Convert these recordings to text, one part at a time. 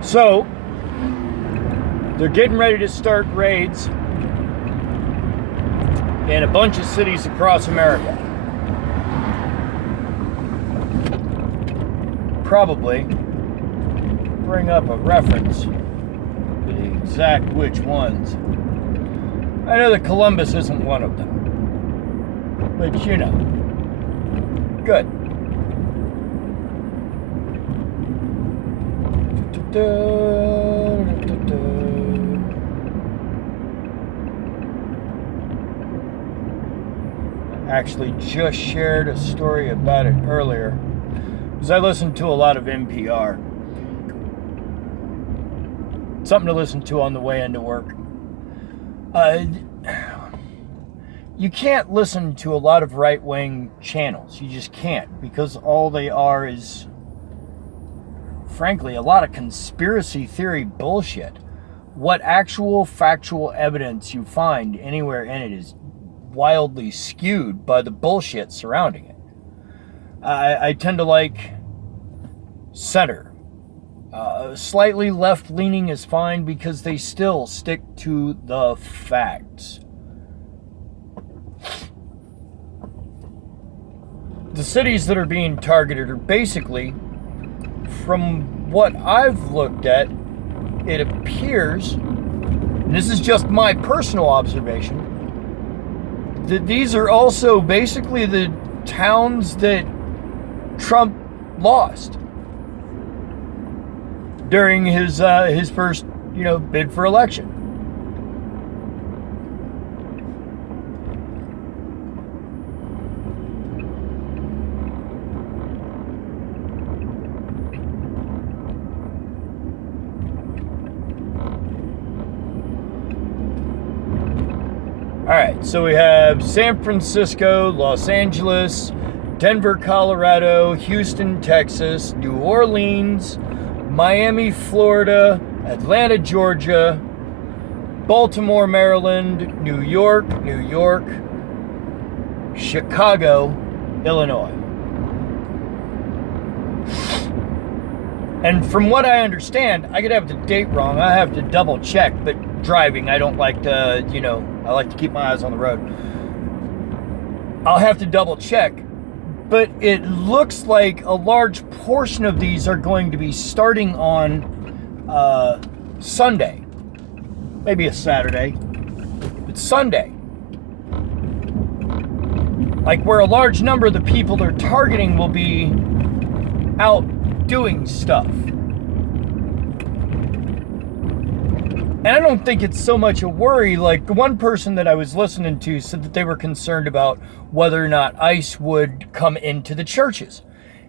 So, they're getting ready to start raids in a bunch of cities across America. Probably bring up a reference to the exact which ones. I know that Columbus isn't one of them, but you know. Good. Actually just shared a story about it earlier because I listened to a lot of NPR. Something to listen to on the way into work. You can't listen to a lot of right-wing channels. You just can't, because all they are is, frankly, a lot of conspiracy theory bullshit. What actual factual evidence you find anywhere in it is wildly skewed by the bullshit surrounding it. I tend to like center. Slightly left-leaning is fine because they still stick to the facts. The cities that are being targeted are basically, from what I've looked at, it appears, and this is just my personal observation, that these are also basically the towns that Trump lost during his first, bid for election. All right, so we have San Francisco, Los Angeles, Denver, Colorado, Houston, Texas, New Orleans, Miami, Florida, Atlanta, Georgia, Baltimore, Maryland, New York, Chicago, Illinois. And from what I understand, I could have the date wrong. I have to double check, but driving, I don't like to, I like to keep my eyes on the road. I'll have to double check. But it looks like a large portion of these are going to be starting on Sunday. Maybe a Saturday. But Sunday. Like where a large number of the people they're targeting will be out doing stuff. And I don't think it's so much a worry. Like the one person that I was listening to said that they were concerned about whether or not ICE would come into the churches.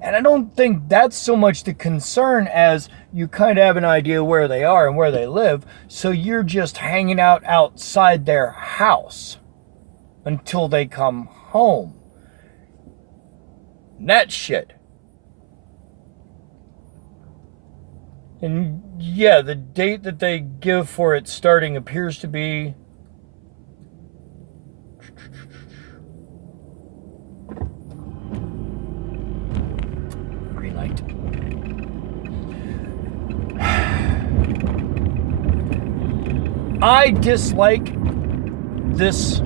And I don't think that's so much the concern as you kind of have an idea where they are and where they live. So you're just hanging out outside their house until they come home. And that shit. And yeah, the date that they give for it starting appears to be green light. I dislike this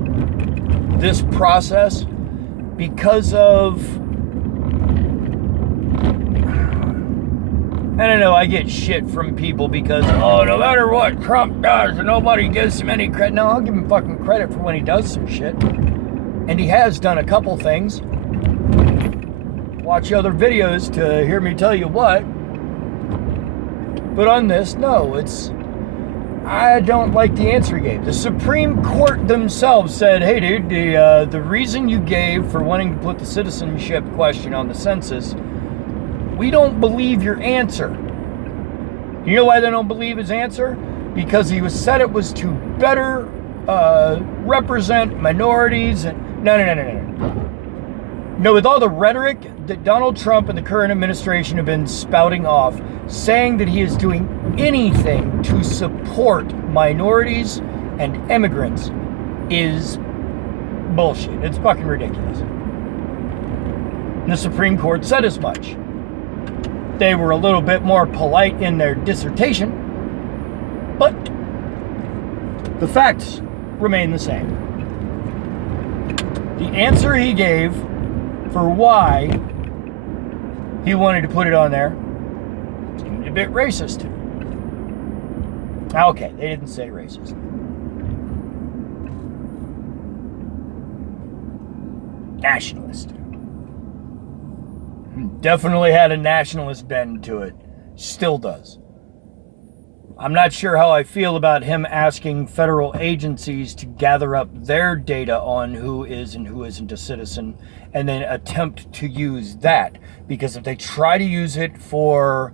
process because of, I don't know, I get shit from people because, no matter what Trump does, nobody gives him any credit. No, I'll give him fucking credit for when he does some shit. And he has done a couple things. Watch other videos to hear me tell you what. But on this, no, I don't like the answer he gave. The Supreme Court themselves said, hey dude, the reason you gave for wanting to put the citizenship question on the census, we don't believe your answer. You know why they don't believe his answer? Because he said it was to better represent minorities. And no. No, with all the rhetoric that Donald Trump and the current administration have been spouting off, saying that he is doing anything to support minorities and immigrants is bullshit. It's fucking ridiculous. And the Supreme Court said as much. they were a little bit more polite in their dissertation, but the facts remain the same. The answer he gave for why he wanted to put it on there seemed a bit racist. Okay, they didn't say racist. Nationalist. Definitely had a nationalist bend to it. Still does. I'm not sure how I feel about him asking federal agencies to gather up their data on who is and who isn't a citizen and then attempt to use that. Because if they try to use it for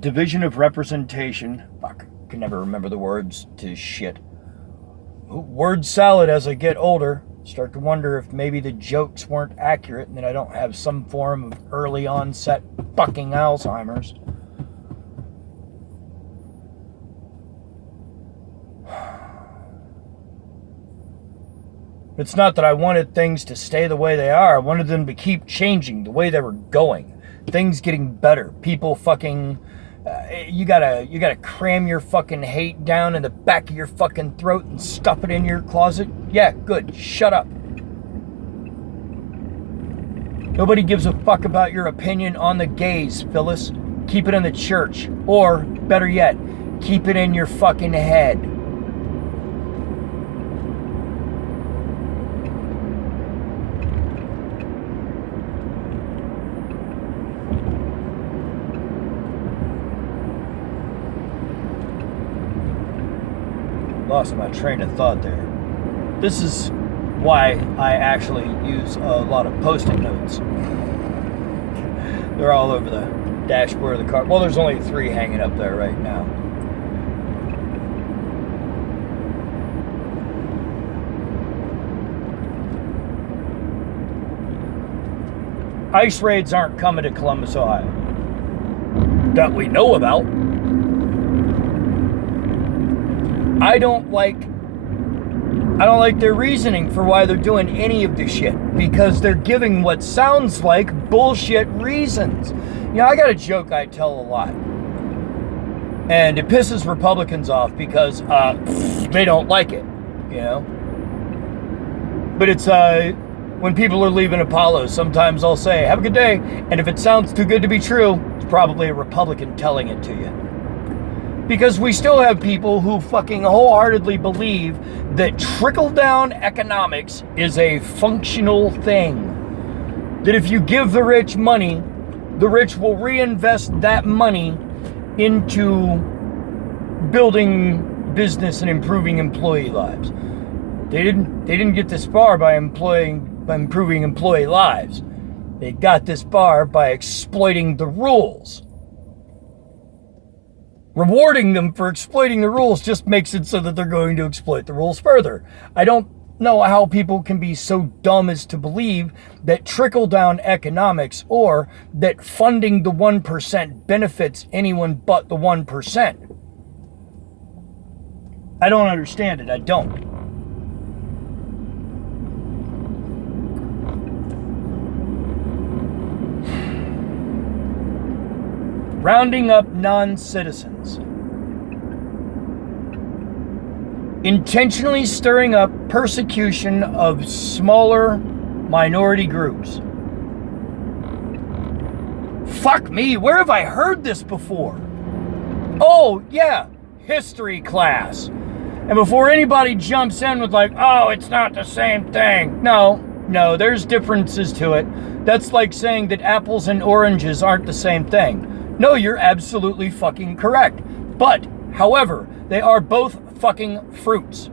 division of representation, fuck, I can never remember the words to shit. Word salad as I get older. Start to wonder if maybe the jokes weren't accurate and that I don't have some form of early onset fucking Alzheimer's. It's not that I wanted things to stay the way they are. I wanted them to keep changing the way they were going. Things getting better. People fucking... you gotta cram your fucking hate down in the back of your fucking throat and stuff it in your closet? Yeah, good. Shut up. Nobody gives a fuck about your opinion on the gays, Phyllis. Keep it in the church. Or, better yet, keep it in your fucking head. Lost my train of thought there. This is why I actually use a lot of post-it notes. They're all over the dashboard of the car. Well, there's only 3 hanging up there right now. Ice raids aren't coming to Columbus, Ohio. That we know about. I don't like their reasoning for why they're doing any of this shit, because they're giving what sounds like bullshit reasons. You know, I got a joke I tell a lot, and it pisses Republicans off because they don't like it, you know. But it's when people are leaving Apollo, sometimes I'll say, "Have a good day," and if it sounds too good to be true, it's probably a Republican telling it to you. Because we still have people who fucking wholeheartedly believe that trickle-down economics is a functional thing. That if you give the rich money, the rich will reinvest that money into building business and improving employee lives. They didn't get this far by improving employee lives. They got this far by exploiting the rules. Rewarding them for exploiting the rules just makes it so that they're going to exploit the rules further. I don't know how people can be so dumb as to believe that trickle-down economics or that funding the 1% benefits anyone but the 1%. I don't understand it. I don't. Rounding up non-citizens. Intentionally stirring up persecution of smaller minority groups. Fuck me, where have I heard this before? Oh, yeah, history class. And before anybody jumps in with like, oh, it's not the same thing. No, there's differences to it. That's like saying that apples and oranges aren't the same thing. No, you're absolutely fucking correct. But, however, they are both fucking fruits.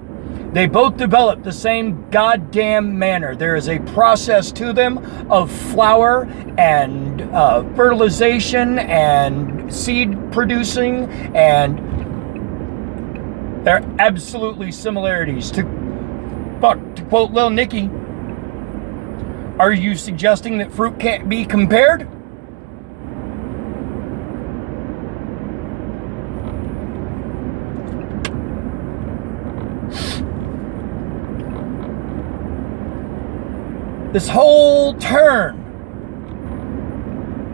They both develop the same goddamn manner. There is a process to them of flower and fertilization and seed producing, and there are absolutely similarities. To quote Lil Nicky, are you suggesting that fruit can't be compared? This whole turn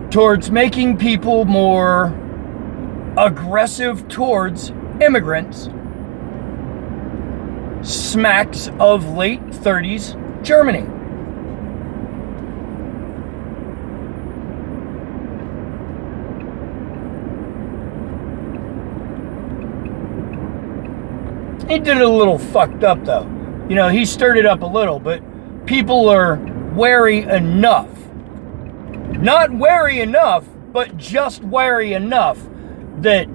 towards making people more aggressive towards immigrants smacks of late 30s Germany. He did it a little fucked up though. You know, he stirred it up a little, but people are wary enough. Not wary enough, but just wary enough that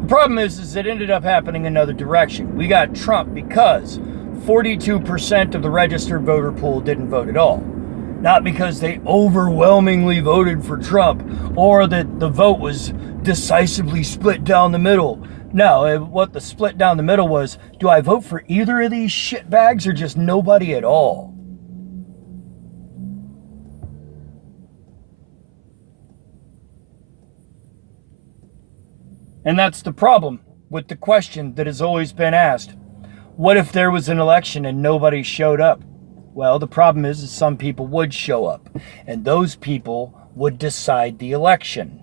the problem is it ended up happening another direction. We got Trump because 42% of the registered voter pool didn't vote at all. Not because they overwhelmingly voted for Trump or that the vote was decisively split down the middle. No, what the split down the middle was, do I vote for either of these shitbags or just nobody at all? And that's the problem with the question that has always been asked. What if there was an election and nobody showed up? Well, the problem is some people would show up, and those people would decide the election.